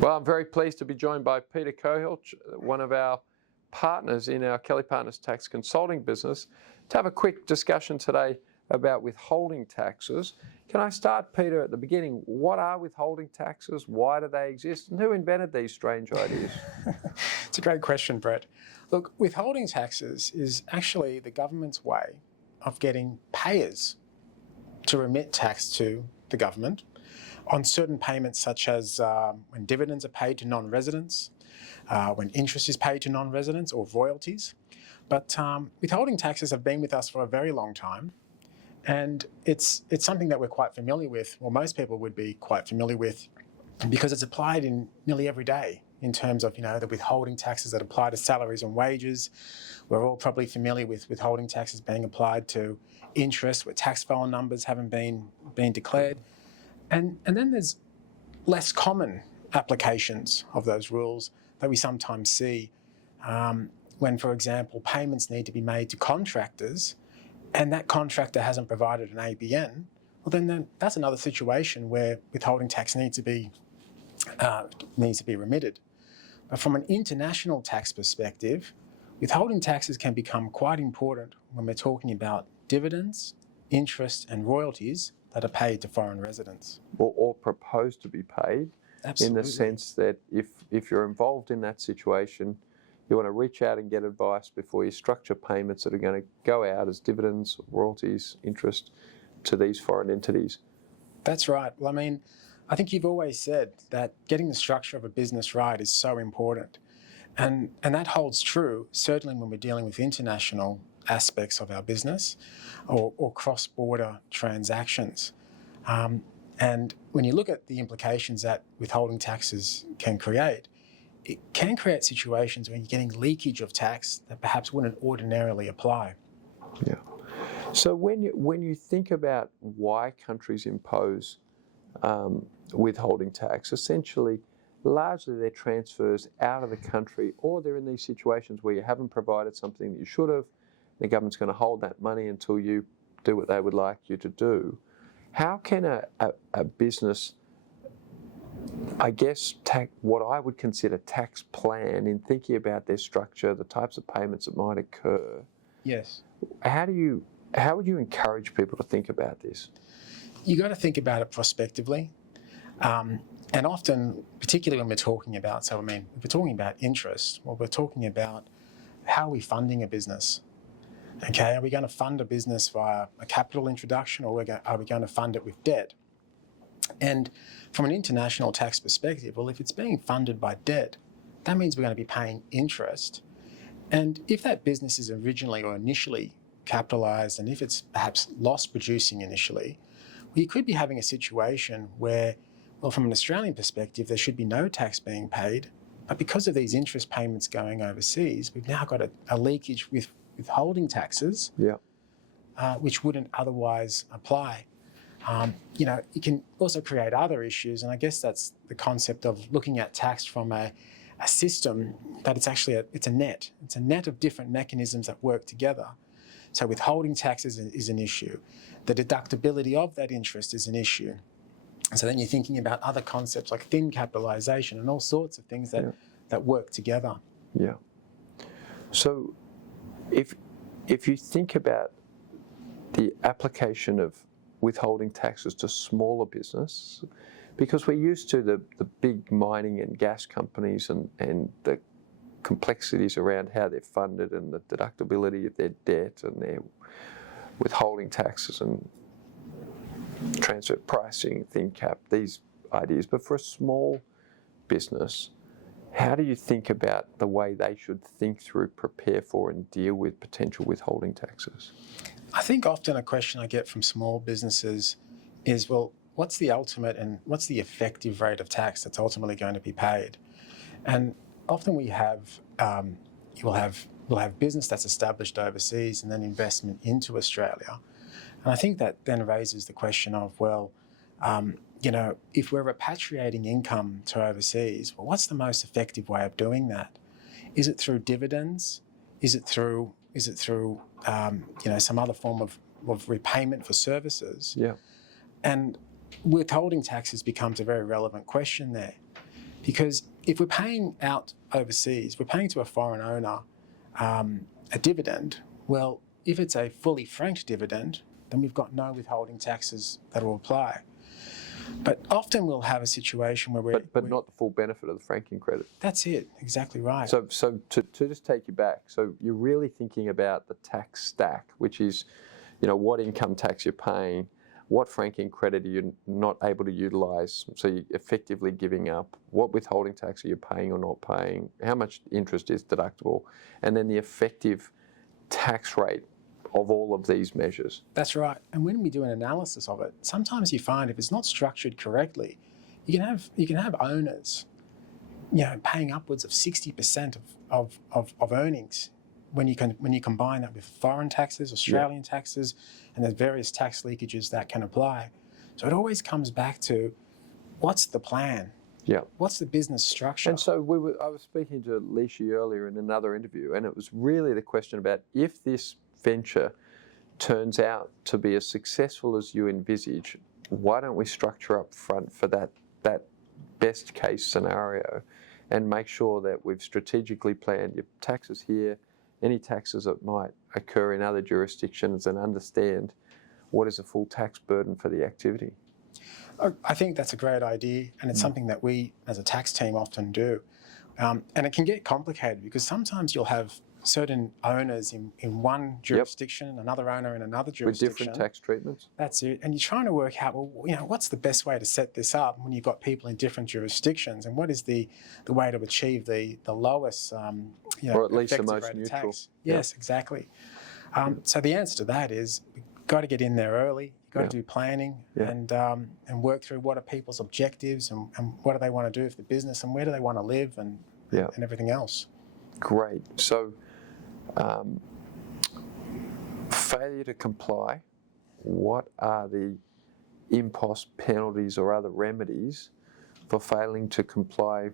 Well, I'm very pleased to be joined by Peter Cohilj, one of our partners in our Kelly+Partners tax consulting business, to have a quick discussion today about withholding taxes. Can I start, Peter, at the beginning? What are withholding taxes? Why do they exist? And who invented these strange ideas? It's a great question, Brett. Look, withholding taxes is actually the government's way of getting payers to remit tax to the government on certain payments, such as when dividends are paid to non-residents, when interest is paid to non-residents, or royalties. But withholding taxes have been with us for a very long time, and it's something that we're quite familiar with, or most people would be quite familiar with, because it's applied in nearly every day in terms of, the withholding taxes that apply to salaries and wages. We're all probably familiar with withholding taxes being applied to interest where tax file numbers haven't been declared. And then there's less common applications of those rules that we sometimes see when, for example, payments need to be made to contractors and that contractor hasn't provided an ABN. Well, then that's another situation where withholding tax needs to be remitted. But from an international tax perspective, withholding taxes can become quite important when we're talking about dividends, interest and royalties that are paid to foreign residents. Or proposed to be paid. Absolutely. In the sense that if you're involved in that situation, you want to reach out and get advice before you structure payments that are going to go out as dividends, royalties, interest to these foreign entities. That's right. Well, I think you've always said that getting the structure of a business right is so important. And that holds true, certainly when we're dealing with international aspects of our business or cross-border transactions. And when you look at the implications that withholding taxes can create, it can create situations where you're getting leakage of tax that perhaps wouldn't ordinarily apply. Yeah. So when you think about why countries impose withholding tax, essentially, largely they're transfers out of the country, or they're in these situations where you haven't provided something that you should have. The government's going to hold that money until you do what they would like you to do. How can a business, I guess, what I would consider tax plan in thinking about their structure, the types of payments that might occur? Yes. How would you encourage people to think about this? You got to think about it prospectively. And often, particularly when we're talking about, if we're talking about interest, well, we're talking about how are we funding a business? Okay, are we going to fund a business via a capital introduction, or are we going to fund it with debt? And from an international tax perspective, well, if it's being funded by debt, that means we're going to be paying interest. And if that business is originally or initially capitalised, and if it's perhaps loss producing initially, well, you could be having a situation where, well, from an Australian perspective, there should be no tax being paid, but because of these interest payments going overseas, we've now got a leakage with withholding taxes, which wouldn't otherwise apply. It can also create other issues, and I guess that's the concept of looking at tax from a system that it's actually a net. It's a net of different mechanisms that work together. So withholding taxes is an issue. The deductibility of that interest is an issue. So then you're thinking about other concepts like thin capitalisation and all sorts of things that work together. Yeah. So if you think about the application of withholding taxes to smaller business, because we're used to the big mining and gas companies and the complexities around how they're funded and the deductibility of their debt and their withholding taxes and transfer pricing, thin cap, these ideas. But for a small business, how do you think about the way they should think through, prepare for and deal with potential withholding taxes? I think often a question I get from small businesses is, well, what's the ultimate and what's the effective rate of tax that's ultimately going to be paid? And often we'll have business that's established overseas and then investment into Australia. And I think that then raises the question of, well, if we're repatriating income to overseas, well, what's the most effective way of doing that? Is it through dividends? Is it through some other form of repayment for services? Yeah. And withholding taxes becomes a very relevant question there. Because if we're paying out overseas, we're paying to a foreign owner a dividend. Well, if it's a fully franked dividend, then we've got no withholding taxes that will apply. But often we'll have a situation where but not the full benefit of the franking credit. That's it, exactly right. So to just take you back, so you're really thinking about the tax stack, which is, what income tax you're paying, what franking credit are you not able to utilise, so you're effectively giving up, what withholding tax are you paying or not paying, how much interest is deductible, and then the effective tax rate of all of these measures. That's right. And when we do an analysis of it, sometimes you find if it's not structured correctly, you can have owners, paying upwards of 60% of earnings when you combine that with foreign taxes, Australian taxes, and there's various tax leakages that can apply. So it always comes back to what's the plan? Yeah. What's the business structure? And so I was speaking to Lishi earlier in another interview, and it was really the question about if this venture turns out to be as successful as you envisage, why don't we structure up front for that best case scenario and make sure that we've strategically planned your taxes here, any taxes that might occur in other jurisdictions, and understand what is a full tax burden for the activity. I think that's a great idea, and it's something that we as a tax team often do. And it can get complicated because sometimes you'll have certain owners in one jurisdiction, another owner in another jurisdiction. With different tax treatments. That's it. And you're trying to work out, what's the best way to set this up when you've got people in different jurisdictions, and what is the way to achieve the lowest, or at least the effective most rate of neutral. tax. Yes, exactly. So the answer to that is we've got to get in there early. You've got to do planning and work through what are people's objectives and what do they want to do for the business and where do they want to live and everything else. Great. So failure to comply, what are the impost penalties or other remedies for failing to comply,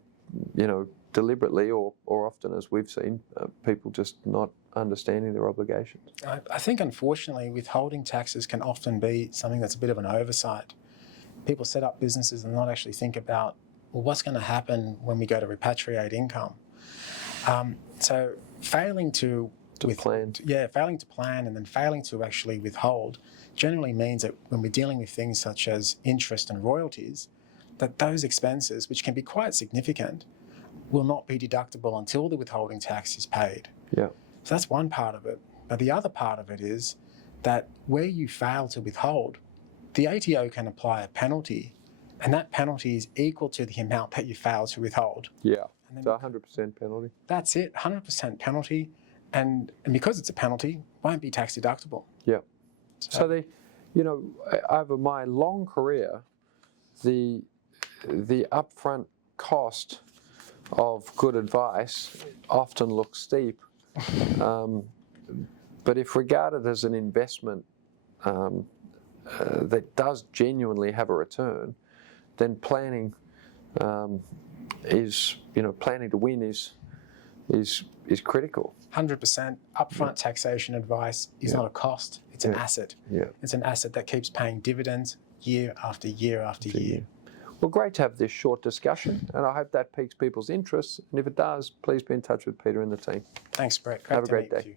deliberately or often, as we've seen, people just not understanding their obligations? I think, unfortunately, withholding taxes can often be something that's a bit of an oversight. People set up businesses and not actually think about, what's going to happen when we go to repatriate income? So failing to plan. Failing to plan and then failing to actually withhold generally means that when we're dealing with things such as interest and royalties, that those expenses, which can be quite significant, will not be deductible until the withholding tax is paid. Yeah. So that's one part of it. But the other part of it is that where you fail to withhold, the ATO can apply a penalty, and that penalty is equal to the amount that you fail to withhold. Yeah. So 100% penalty. That's it, 100% penalty. And because it's a penalty, won't be tax deductible. Yeah. So over my long career, the upfront cost of good advice often looks steep, but if regarded as an investment that does genuinely have a return, then planning planning to win is critical. 100% upfront taxation advice is not a cost, it's an asset. Yeah. It's an asset that keeps paying dividends year after year after year. Well, great to have this short discussion, and I hope that piques people's interest. And if it does, please be in touch with Peter and the team. Thanks, Brett. Have a great Great to day. meet you.